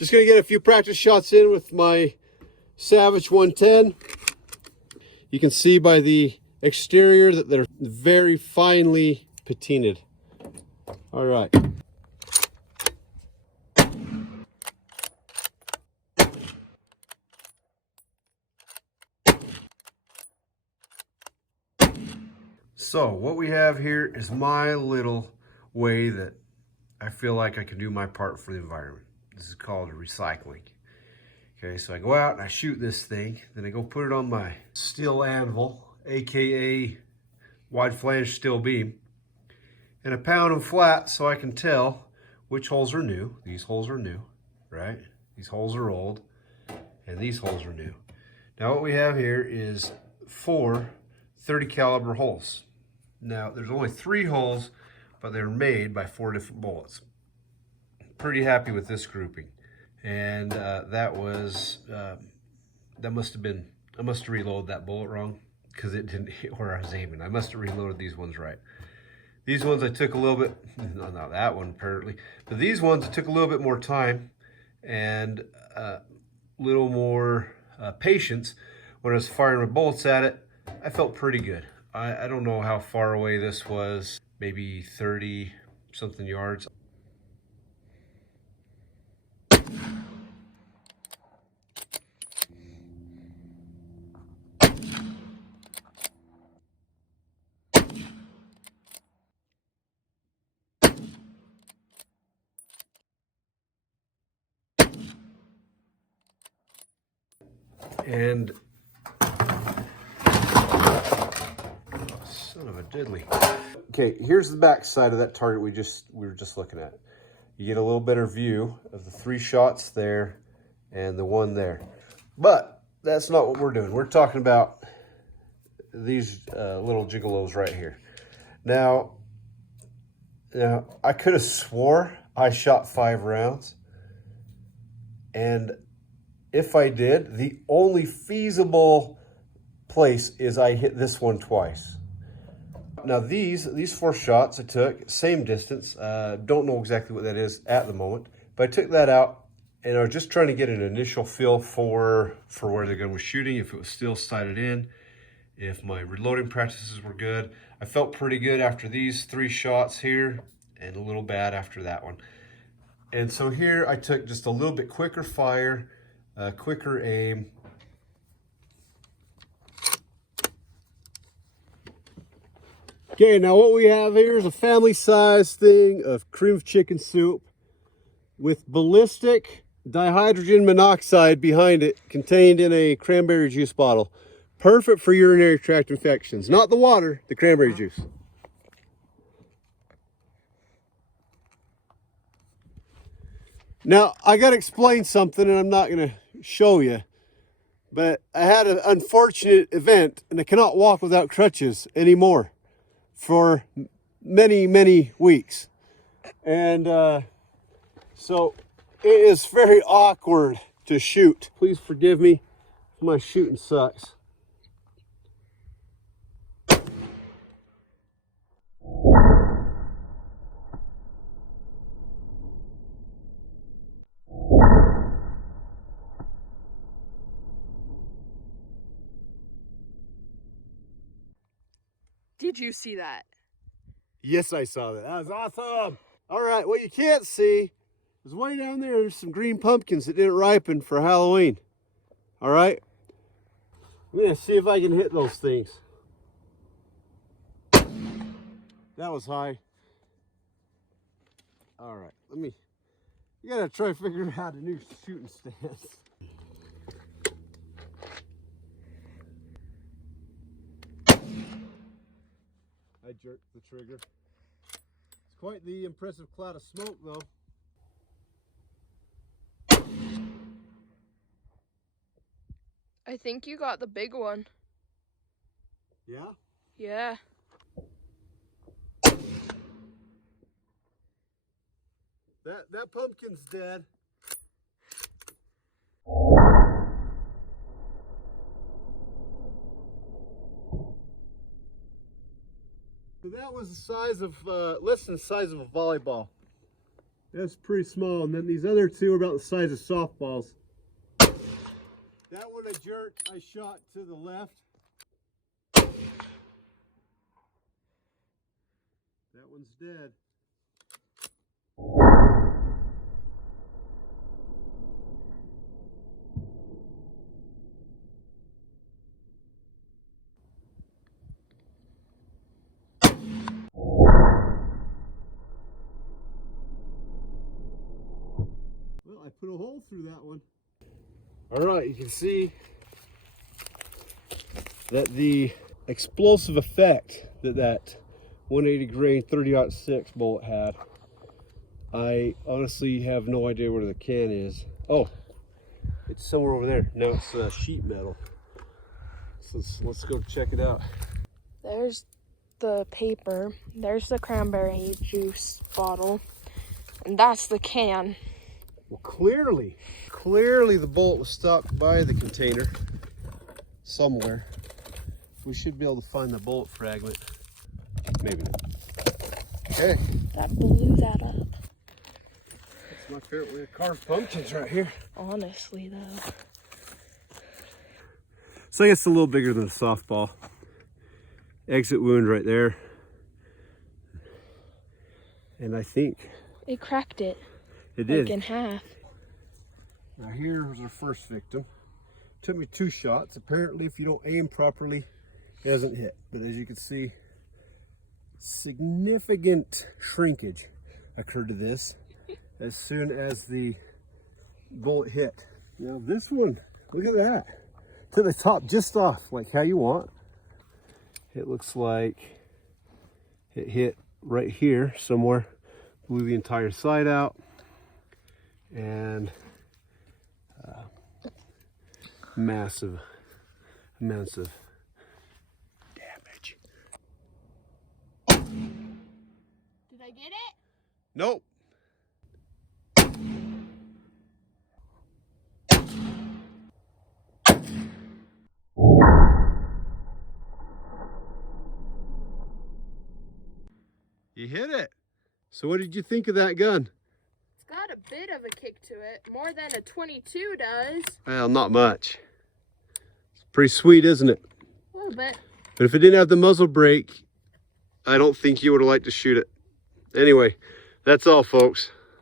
Just gonna get a few practice shots in with my Savage 110. You can see by the exterior that they're very finely patinaed. All right. So what we have here is my little way that I feel like I can do my part for the environment. This is called recycling. Okay, so I go out and I shoot this thing, then I go put it on my steel anvil, AKA wide flange steel beam, and I pound them flat so I can tell which holes are new. These holes are new, right? These holes are old, and these holes are new. Now what we have here is 4 30 caliber holes. Now there's only 3 holes, but they're made by 4 different bullets. Pretty happy with this grouping. And that must have been, I must have reloaded that bullet wrong because it didn't hit where I was aiming. I must have reloaded these ones right. These ones I took a little bit, no, not that one apparently, but these ones I took a little bit more time and a little more patience when I was firing my bullets at it. I felt pretty good. I don't know how far away this was, maybe 30 something yards. And son of a diddly. Okay, here's the back side of that target we were just looking at. You get a little better view of the 3 shots there and the one there. But that's not what we're doing. We're talking about these little gigolos right here. Now I could have swore I shot 5 rounds, and if I did, the only feasible place is I hit this one twice. Now these 4 shots I took, same distance. Don't know exactly what that is at the moment, but I took that out and I was just trying to get an initial feel for where the gun was shooting, if it was still sighted in, if my reloading practices were good. I felt pretty good after these 3 shots here and a little bad after that one. And so here I took just a little bit quicker fire, quicker aim. Okay, now what we have here is a family-sized thing of cream of chicken soup with ballistic dihydrogen monoxide behind it, contained in a cranberry juice bottle. Perfect for urinary tract infections. Not the water, the cranberry juice. Now, I got to explain something, and I'm not going to show you, but I had an unfortunate event, and I cannot walk without crutches anymore for many, many weeks. And so it is very awkward to shoot. Please forgive me if my shooting sucks. Did you see that? Yes, I saw that. That was awesome. All right, what you can't see is way down there, there's some green pumpkins that didn't ripen for Halloween. All right? I'm going to see if I can hit those things. That was high. All right, you got to try figuring out a new shooting stance. I jerked the trigger. It's quite the impressive cloud of smoke, though. I think you got the big one. Yeah? Yeah. That pumpkin's dead. So that was the size of, less than the size of a volleyball. That's pretty small. And then these other two are about the size of softballs. That one I jerked, I shot to the left. That one's dead. Well, I put a hole through that one. All right, you can see that the explosive effect that 180 grain 30-06 bullet had, I honestly have no idea where the can is. Oh, it's somewhere over there. Now it's sheet metal. So let's go check it out. There's the paper. There's the cranberry juice bottle. And that's the can. Well, clearly the bullet was stuck by the container somewhere. We should be able to find the bullet fragment. Maybe not. Okay. That blew that up. That's my favorite way to carve pumpkins right here. Honestly, though. So I guess it's a little bigger than a softball. Exit wound right there. And I think It cracked it. it did. Like in half. Now here was our first victim. Took me 2 shots. Apparently if you don't aim properly, it doesn't hit. But as you can see, significant shrinkage occurred to this as soon as the bullet hit. Now this one, look at that. To the top, just off, like how you want. It looks like it hit right here somewhere, blew the entire side out, and massive amounts of damage. Did I get it? Nope. You hit it. So what did you think of that gun? It's got a bit of a kick to it. More than a 22 does. Well, not much. It's pretty sweet, isn't it? A little bit. But if it didn't have the muzzle brake, I don't think you would have liked to shoot it. Anyway, that's all, folks.